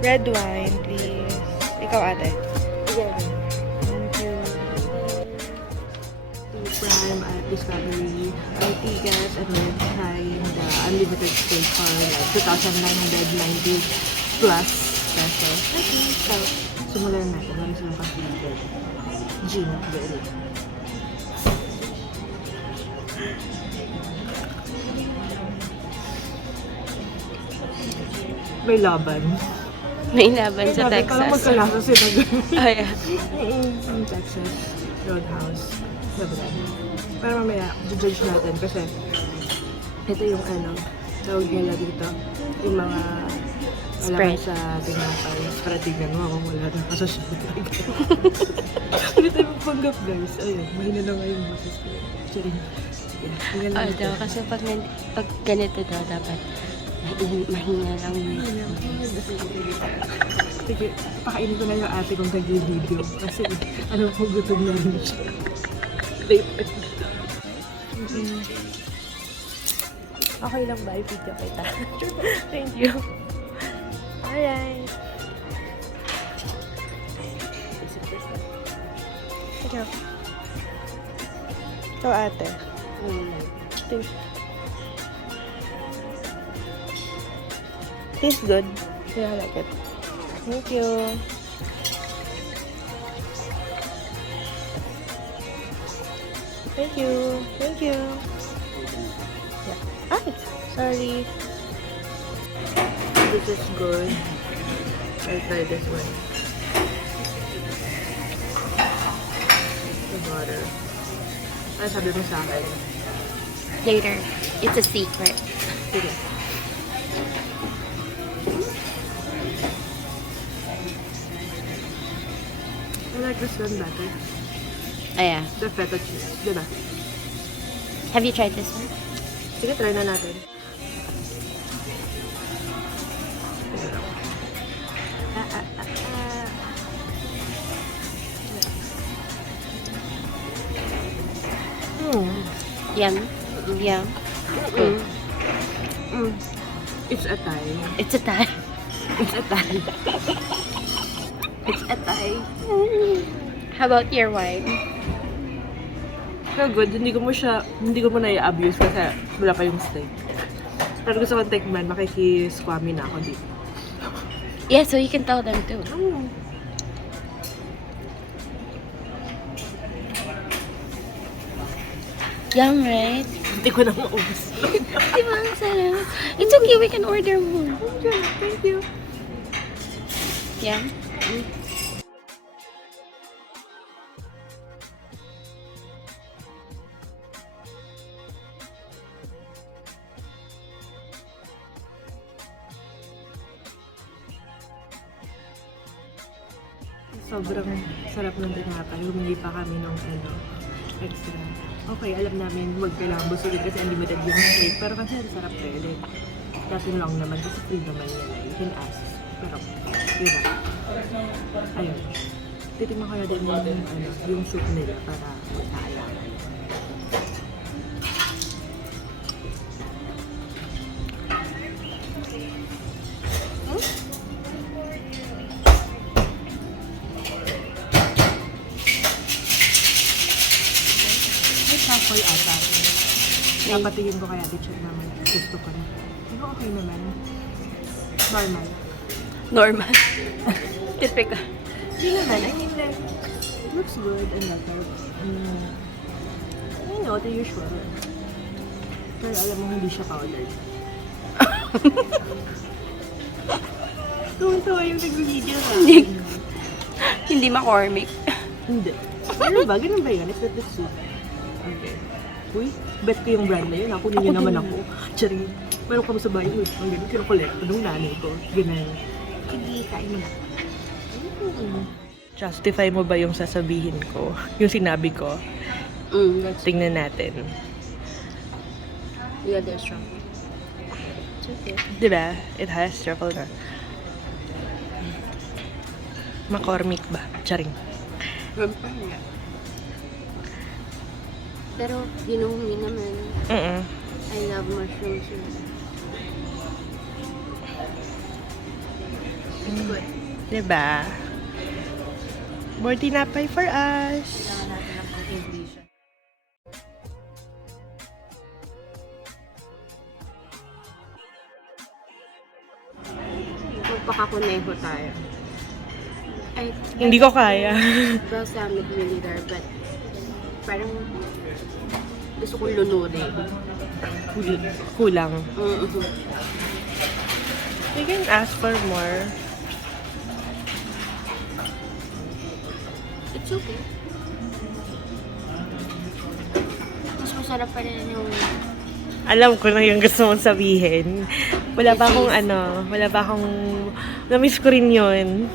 Red wine, please. Ikaw, ate. Again. Thank you. Prime at Discovery Artigas, and we're trying the unlimited steak for like 2,990 plus pesos. Okay, so simulan natin. Meron silang pag-feeder. Gin, very. May laban. May laban sa Parang Texas. magkalasa sila. Oh, yeah. Yung Texas Roadhouse. Diba? Pero mamaya, judge natin kasi ito yung ano, tawag nila dito. Yung mga Spread. sa tinapay. Spread, tignan mo ako, wala rin pa sa shop. Hindi tayo magpanggap, guys. Ayun, mahina na nga yung boses ko. Charing. Tingnan Oh, natin. daw. Kasi pag ganito daw, dapat mahina lang yun. Sige, pakainin ko na yung ate kong nag-video. Kasi ano po, gutom na rin siya. Okay lang ba? I-video kita. Thank you. Alright. Ikaw. Ikaw, ate. Taste. Tastes good. Yeah, I like it. Thank you. Thank you. Thank you. Yeah. Ay, sorry. This is good. I'll try this one. The butter. Ano sabi mo sa akin? Later. It's a secret. Sige. I like this one better. Oh, yeah. The feta cheese. Diba? Have you tried this one? Sige, try na natin. Yum. Yum. It's a Thai. It's a Thai. It's a Thai. It's a Thai. How about your wine? So good, hindi ko mo na-i-abuse kasi wala pa yung steak. Pero gusto ko tikman, makikisquammy na ako dito. Yeah, so you can tell them too. Yum, right? Hindi ko na maubos. Di ba ang sarap? It's okay, we can order more. Thank you. Yum? Sobrang sarap ng tinapay. Humingi pa kami ng extra. Okay, alam namin huwag kailangan busugin kasi unlimited yung steak. Pero kasi ang sarap rin. Natin lang naman kasi free naman yan. You can ask. Pero, yun na. Ayun. Titignan ko na din yung soup nila para magkaalam. Kapoy ata. Napatingin ko kaya di-check naman. Gusto ko na. Pero okay naman. Normal. Normal. Typical. Hindi naman. I mean like, looks good and better. You know, the usual. Pero alam mo, hindi siya powdered. Tuwan-tuwa yung nag-video na. Hindi McCormick. Hindi. Ano ba? Ganun ba yun? Is that the soup? Okay. Uy, bet ko yung brand na yun. Kunin niyo naman ako. Charing. Meron kami sa bahay. Uy, ang ganun. Kinukulit ko nung nanay ko. Ganun. Sige, kain mo na. Justify mo ba yung sasabihin ko? Yung sinabi ko? That's Tingnan natin. yeah, they're strong. It's okay. Diba? It has truffle na. McCormick ba? Charing. Pero, you know me naman. I love mushrooms. It's good. Diba? More tinapay for us. Kailangan natin ng English. Magpakakuneho tayo. Ay, Hindi ko kaya. balsamic vinegar, but parang gusto kong lunurin. Kulang. Mm-hmm. You can ask for more. It's okay. Mas masarap pa rin yung Alam ko na yung gusto mong sabihin. Wala pa akong na-miss ko rin yun.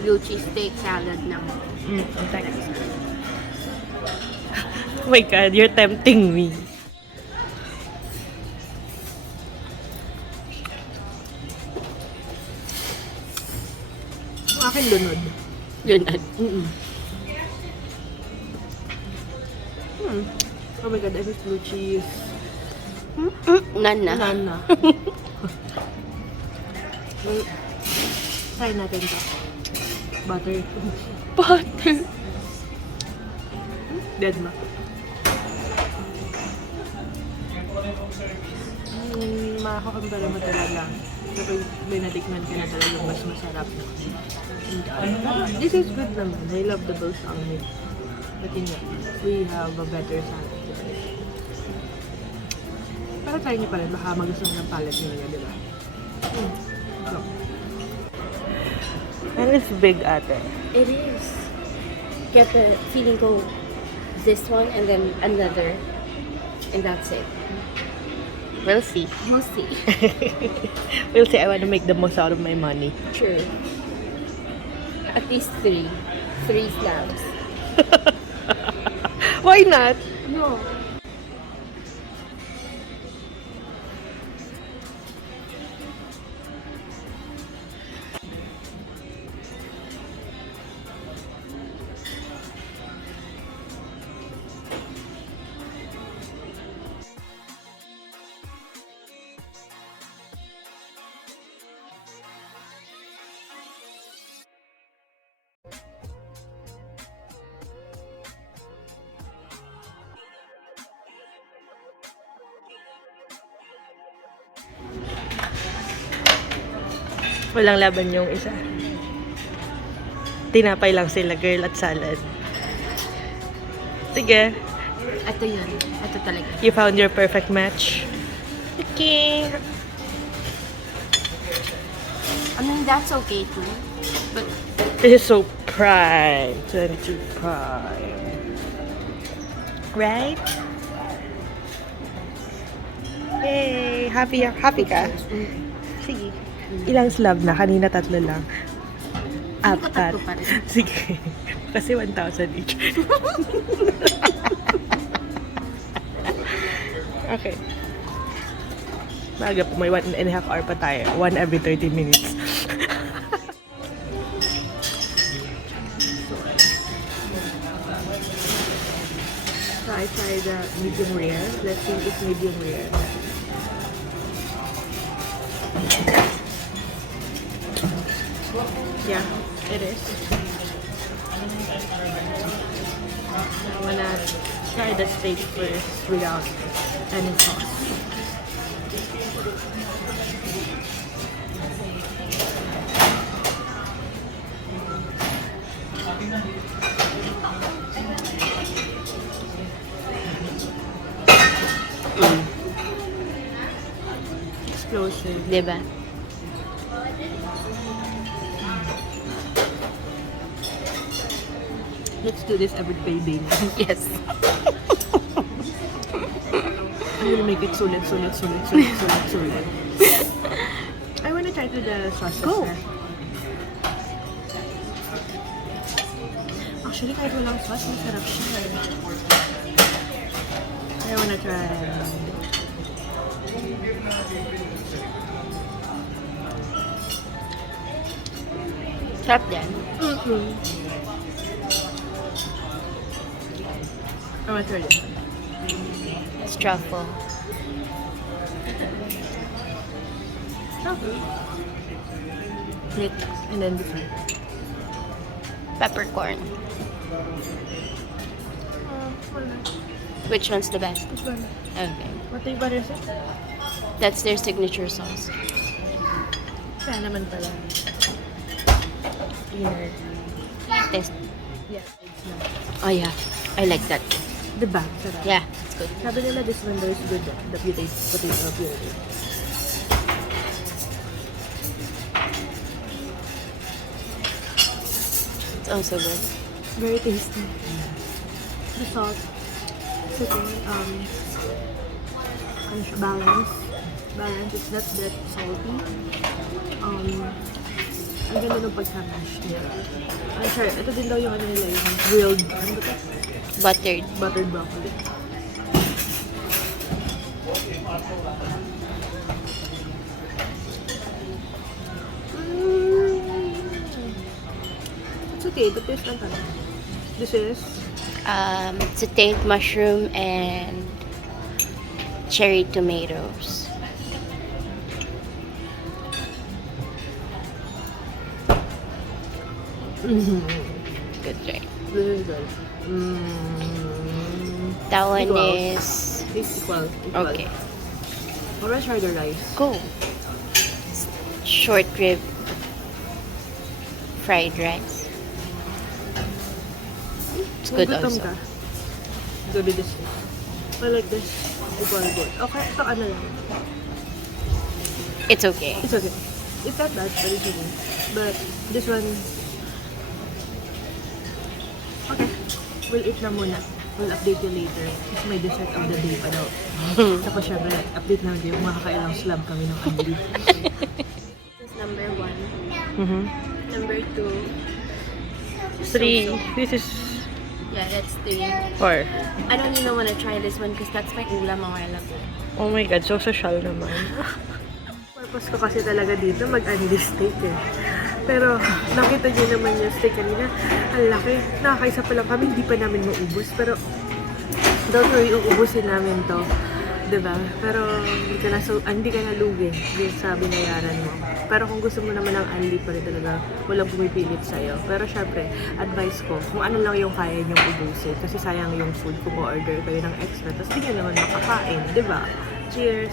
blue cheese steak salad na. Thanks. Oh my God, you're tempting me. Ang akin lunod. Yun. Oh my God, I miss blue cheese. Nana. Nana. Well, try natin to. Butter. Butter. Dead ma. Makakakumpara mo talaga. Kapag may natikman ka na talagang mas masarap. This is good naman. I love the balsamic. But yun nga, we have a better salad. Pero try niyo pa rin. Baka magustuhan ng palate niyo, di ba? So, And it's big ate. It is. Get the feeling go this one and then another. And that's it. We'll see. We'll see. We'll see. I want to make the most out of my money. True. At least 3. 3 slabs. Why not? No. Walang laban yung isa. Tinapay lang sila, girl, at salad. Sige. Ito yun. Ito talaga. You found your perfect match. Okay. I mean, that's okay too. But This is so prime. 22 prime. Right? Yay! Happy ka? Sige. Ilang slab na? Kanina 3 lang. Hindi ko 4. 3 pa rin. Sige. Kasi 1,000 each. Okay. Maaga po. May 1.5 hour pa tayo. 1 every 30 minutes. so I tried the medium rare. Let's see if it's medium rare. Yeah, it is. I wanna try the steak first without any sauce. Explosive. diba? Let's do this every day, baby. Yes. I will make it sulit. I wanna try to the sauce. Go. Actually, kahit walang sauce, masarap siya. I wanna try. Sarap yan. I wanna try this. It's truffle. Okay. Next, and then this one. Peppercorn. Wala. Which one's the best? This one. Okay. What flavor is it? That's their signature sauce. Kaya naman pala. Here. Taste. Yeah. It's not. Oh yeah, I like that. Diba? Sarap. Yeah, it's good. Sabi nila this one daw is good. The potato puree. It's also good. Very tasty. The salt. It's okay. Ano siya, balance. Balance. It's not that salty. Ang ganda ng pagka-mash niya. Ano siya, ito din daw yung ano nila, yung grilled, ano ba ito? Buttered. Buttered broccoli. It's okay, but taste lang talaga. This is Sauteed mushroom and cherry tomatoes. Good try. this is good. That one Equal. is It's equal. okay. Let's try the rice. Cool. Short rib fried rice. It's good Kung gutom also. ka, good with this. I like this. Equal good. Okay, ito ano lang. It's okay. It's okay. It's not bad, but it's okay. But this one, okay. We'll eat na muna. We'll update you later. It's my dessert of the day pa daw. Tapos syempre, update namin kayo. Makakailang slab kami ng candy. This is number 1. Mm-hmm. Number 2. 3. This is Yeah, that's 3. 4. I don't even want to try this one because that's my ulam a while ago. Oh my God, so social naman. Purpose ko kasi talaga dito mag-andy steak eh. Pero nakita niyo naman yung steak kanina. Ang laki. Nakakaisa pa lang kami, hindi pa namin maubos. Pero don't worry, uubusin namin to. Diba? Pero hindi ka na lugi din sa binayaran mo. Pero kung gusto mo naman ng unli pa rin talaga, walang pumipilit sa'yo. Pero syempre, advice ko, kung ano lang yung kaya niyong ubusin. Kasi sayang yung food kung order kayo ng extra. Tapos di nyo naman makakain. Diba? Cheers!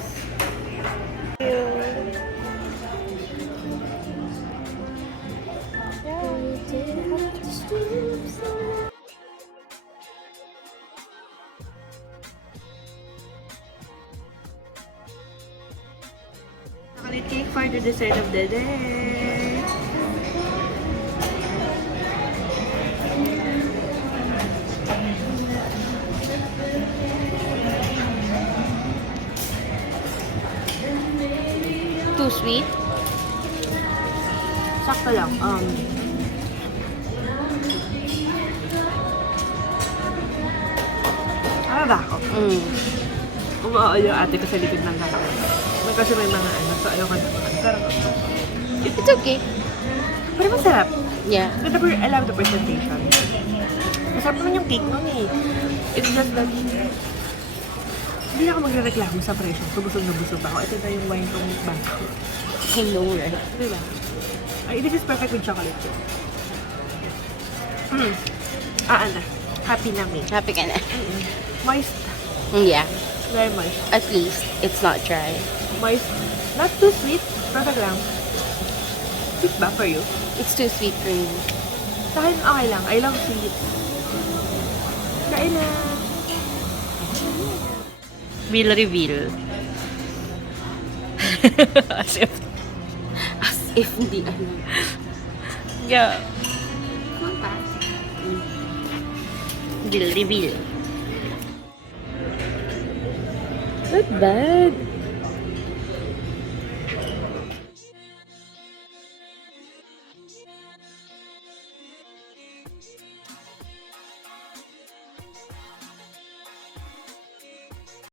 Chocolate cake for the dessert of the day. Too sweet? Sakto lang. Ano ba ako? Umuo yung ate ko sa likod ng kakao. Kasi may mga ano, so ayaw ko na. Pero, It's okay. pero masarap. Yeah. I love the presentation. Masarap naman yung cake nun eh. It's just that, hindi na ako magre-reklamo sa presyo. So, busog na busog ako. Ito na yung wine kong bangko. I know, right? Diba? Ay, this is perfect with chocolate chip. Ano? Happy na me. Happy ka na. Moist. Yeah. Very moist. At least, it's not dry. Moist. Not too sweet. Perfect lang. Sweet ba for you? It's too sweet for me. Sa akin, okay lang. I love sweet. Kain na. Will reveal. As if. As if hindi alam. Yeah. Montas. Will reveal. Not bad.